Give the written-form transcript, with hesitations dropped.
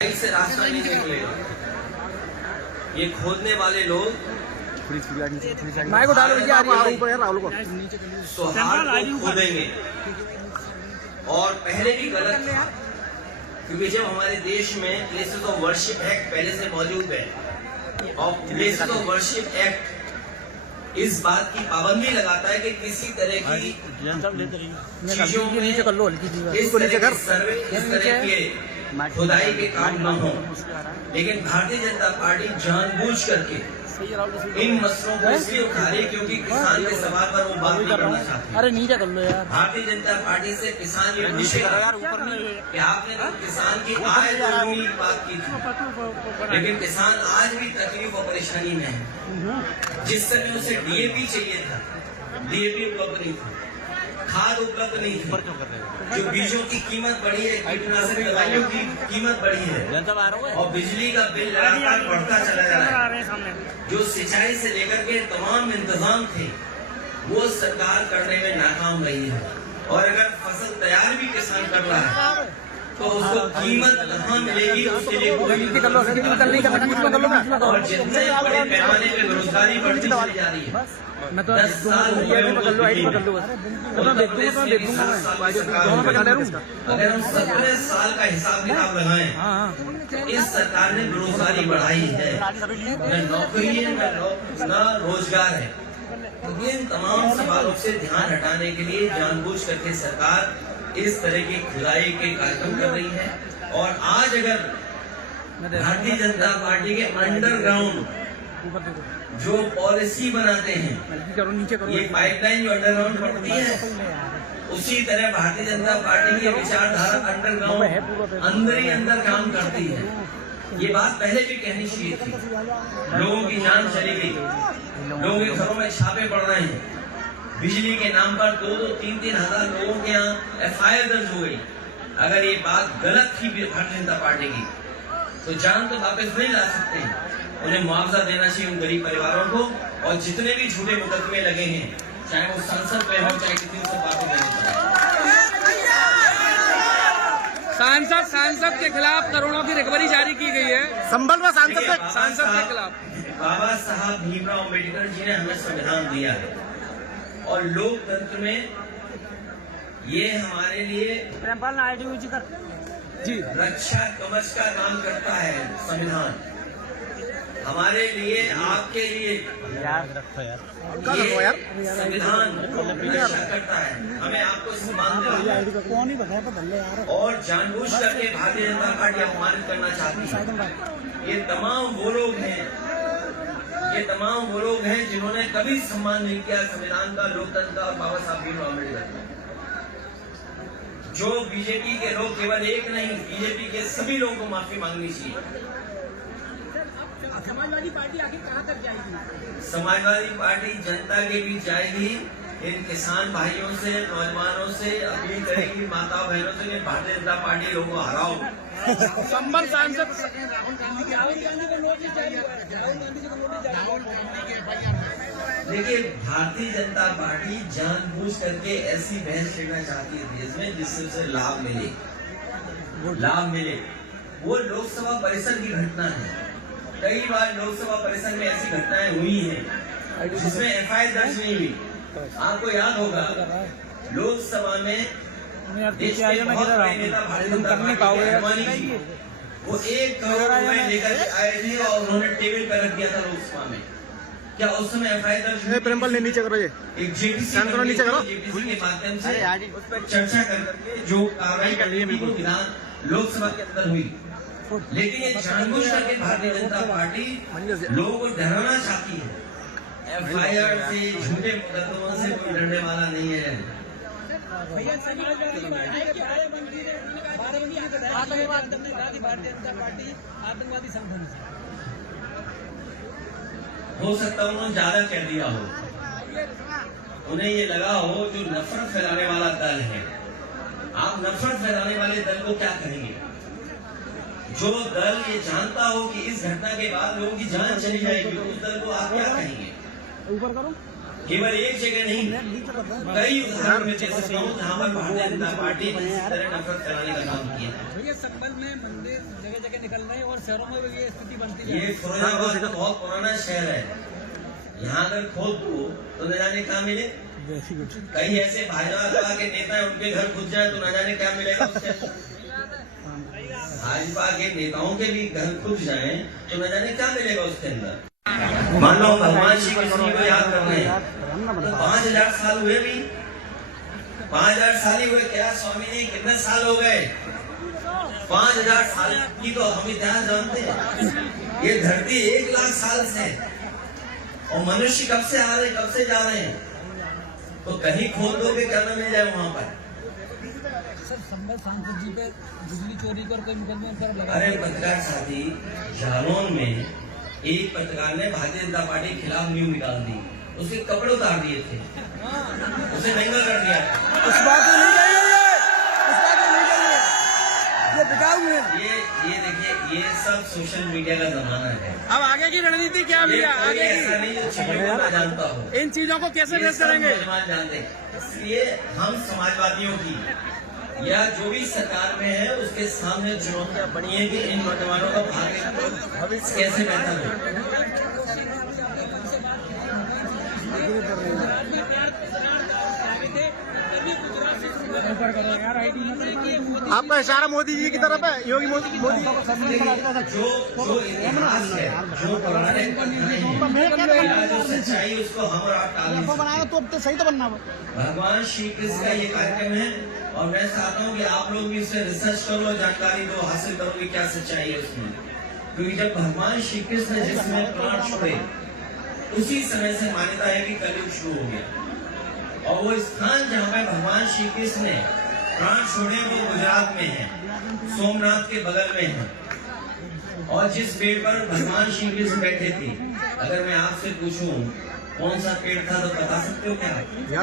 से रास्ता नहीं निकलेगा। ये खोदने वाले लोग सौहार्द को खोदेंगे। और पहले भी गलत था, क्योंकि जब हमारे देश में प्लेसेस ऑफ वर्शिप एक्ट पहले से मौजूद है और प्लेसेस ऑफ वर्शिप एक्ट इस बात की पाबंदी लगाता है कि किसी तरह की चीजों में इस तरह के खुदाई के काम न हो। लेकिन भारतीय जनता पार्टी जानबूझ करके इन मसलों को इसलिए उठा रही क्योंकि किसान के सवाल पर वो बात नहीं करना चाहती। अरे नीचे कर लो यार। भारतीय जनता पार्टी से किसान ये पूछेगा कि आपने तो किसान की आय दोगुनी की बात की थी, लेकिन किसान आज भी तकलीफ और परेशानी में है। जिस समय उसे डीएपी चाहिए था, डीएपी उपलब्ध नहीं था, खाद उपलब्ध नहीं थी, जो बीजों की कीमत बढ़ी है, कीटनाशक दवाइयों की कीमत बढ़ी है और बिजली का बिल लगातार बढ़ता चला जा रहा है। जो सिंचाई से लेकर के तमाम इंतजाम थे वो सरकार करने में नाकाम रही है। और अगर फसल तैयार भी किसान कर रहा है तो उसको कीमत कहाँ मिलेगी, उसके लिए और जितने बड़े पैमाने पे बेरोजगारी बढ़ती चली जा रही है। 10 साल अगर हम 17 साल का हिसाब किताब लगाएं, इस सरकार ने बेरोजगारी बढ़ाई है, न नौकरी है न रोजगार है। इन तमाम सवालों से ध्यान हटाने के लिए जानबूझ करके सरकार इस तरह की खुदाई के कार्यक्रम कर रही है। और आज अगर भारतीय जनता पार्टी के अंडरग्राउंड जो पॉलिसी बनाते हैं, ये पाइपलाइन जो अंडरग्राउंड बढ़ती है, उसी तरह भारतीय जनता पार्टी की विचारधारा अंडरग्राउंड अंदर ही अंदर काम करती है। ये बात पहले भी कहनी चाहिए थी। लोगों की जान चली गई, लोगों के घरों में छापे पड़ रहे हैं, बिजली के नाम पर 2-2, 3-3 हजार लोगों के यहाँ FIR दर्ज हो गई। अगर ये बात गलत थी भारतीय जनता पार्टी की तो जान तो वापस नहीं ला सकते हैं। उन्हें मुआवजा देना चाहिए उन गरीब परिवारों को। और जितने भी झूठे मुकदमे लगे हैं, चाहे वो संसद पे हो चाहे किसी से बातें सांसद के खिलाफ करोड़ों की रिकवरी जारी की गई है। संभल में सांसद के खिलाफ बाबा साहब भीमराव अम्बेडकर जी ने हमें संविधान दिया है और लोकतंत्र में ये हमारे लिए रक्षा कवच का काम करता है। संविधान हमारे लिए, आपके लिए संविधान रक्षा करता है। हमें आपको और जानबूझ करके भारतीय जनता पार्टी अपमानित करना चाहती है। ये तमाम वो लोग हैं जिन्होंने कभी सम्मान नहीं किया संविधान का, लोकतंत्र का और बाबा साहब भीमराव अम्बेडकर का। जो बीजेपी के लोग, केवल एक नहीं, बीजेपी के सभी लोगों को माफी मांगनी चाहिए। समाजवादी पार्टी आखिर कहां तक जाएगी? समाजवादी पार्टी जनता के बीच जाएगी। इन किसान भाइयों से, नौजवानों से अपील करेगी, माता बहनों से कि भारतीय जनता पार्टी लोगों को हराओ। संबल सांसद देखिए, भारतीय जनता पार्टी जानबूझ करके ऐसी बहस छेड़ना चाहती है देश में जिससे उसे लाभ मिले। वो लोकसभा परिसर की घटना है। कई बार लोकसभा परिसर में ऐसी घटनाएं हुई हैं जिसमें FIR दर्ज नहीं हुई। आपको याद होगा, लोकसभा में देश के बहुत बड़े नेता भारतीय जनता पार्टी के अडवाणी जी, वो 1 करोड़ रुपए लेकर के आए थे और उन्होंने टेबल पर रख दिया था लोकसभा में। क्या उस समय FIR दर्ज? प्रेमपाल ने नीचे करो, ये एक JPC के माध्यम से उस पर चर्चा करके जो कार्रवाई कर रही है बिल्कुल विधान लोकसभा के अंदर हुई। लेकिन ये जानबूझ करके भारतीय जनता पार्टी लोगों को डराना चाहती है। FIR से, झूठे मुकदमों से कोई डरने वाला नहीं है। आतंकवादी संगठन हो सकता है उन्होंने ज्यादा कह दिया हो, उन्हें ये लगा हो जो नफरत फैलाने वाला दल है। आप नफरत फैलाने वाले दल को क्या कहेंगे? जो दल ये जानता हो कि इस घटना के बाद लोगों की जान चली जाएगी, उस दल को आप क्या कहेंगे? ऊपर करो। केवल एक जगह नहीं, कई उदाहरण में जैसे जहाँ पर भारतीय जनता पार्टी ने इस तरह नफरत फैलाने का काम किया है। संबल में मंदिर जगह लेके निकल रहे हैं और शहरों में भी ये स्थिति बनती ये फिरोजाबाद तो बहुत पुराना शहर है, यहाँ अगर खोद दो तो न जाने क्या मिले। कहीं ऐसे भाजपा के नेता है उनके घर घुस जाए तो न जाने क्या मिलेगा उसके अंदर। भाजपा के नेताओं के भी घर घुस जाए तो न जाने क्या मिलेगा उसके अंदर। मान लो भगवान श्री कृष्ण को याद कर रहे हैं तो 5000 साल हुए भी, 5000 साल ही हुए क्या स्वामी जी, कितने साल हो गए? 5000 साल की तो हम इतिहास जानते हैं। ये धरती 1 लाख साल से, और मनुष्य कब से आ रहे, कब से जा रहे हैं, तो कहीं खोल दो के क्या मिल जाए वहां पर। सर संबल सांसद जी पे बिजली चोरी कर कोई मुकदमा पर लगा। अरे पत्रकार साथी, जालौन में एक पत्रकार ने भारतीय जनता पार्टी के खिलाफ न्यूज निकाल दी, उसके कपड़े उतार दिए थे, उसे महंगा कर दिया। उस बात को नहीं जाइए, उस बात को नहीं जाइए, ये बिकाऊ है। ये देखिए, ये सब सोशल मीडिया का जमाना है। अब आगे की रणनीति क्या भैया? आगे ऐसा नहीं जो चीजों को मैं जानता हूँ, इन चीजों को कैसे ये फेस सब करेंगे? नौजवान जानते हैं। इसलिए हम समाजवादियों की या जो भी सरकार में है उसके सामने चुनौतियां बनी है कि इन नौजवानों का भाग्य भविष्य कैसे बेहतर हो। आपका इशारा मोदी जी की तरफ है, योगी मोदी। जो इतिहास है, जो पौराणिक जो सच्चाई, उसको हम और आप टाल नहीं सकते। बनाया तो सही तो बनना। भगवान श्री कृष्ण का ये कार्यक्रम है और मैं चाहता हूँ कि आप लोग भी इससे रिसर्च करो, जानकारी दो, हासिल करो कि क्या सच्चाई है उसमें। क्योंकि जब भगवान श्री कृष्ण ने जिसमें प्राण छोड़े उसी समय से मान्यता है कि कलयुग शुरू हो गया। और वो स्थान जहाँ पे भगवान श्री कृष्ण ने प्राण छोड़े वो गुजरात में है, सोमनाथ के बगल में है। और जिस पेड़ पर भगवान श्री कृष्ण बैठे थे, अगर मैं आपसे पूछूं कौन सा पेड़ था तो बता सकते हो क्या?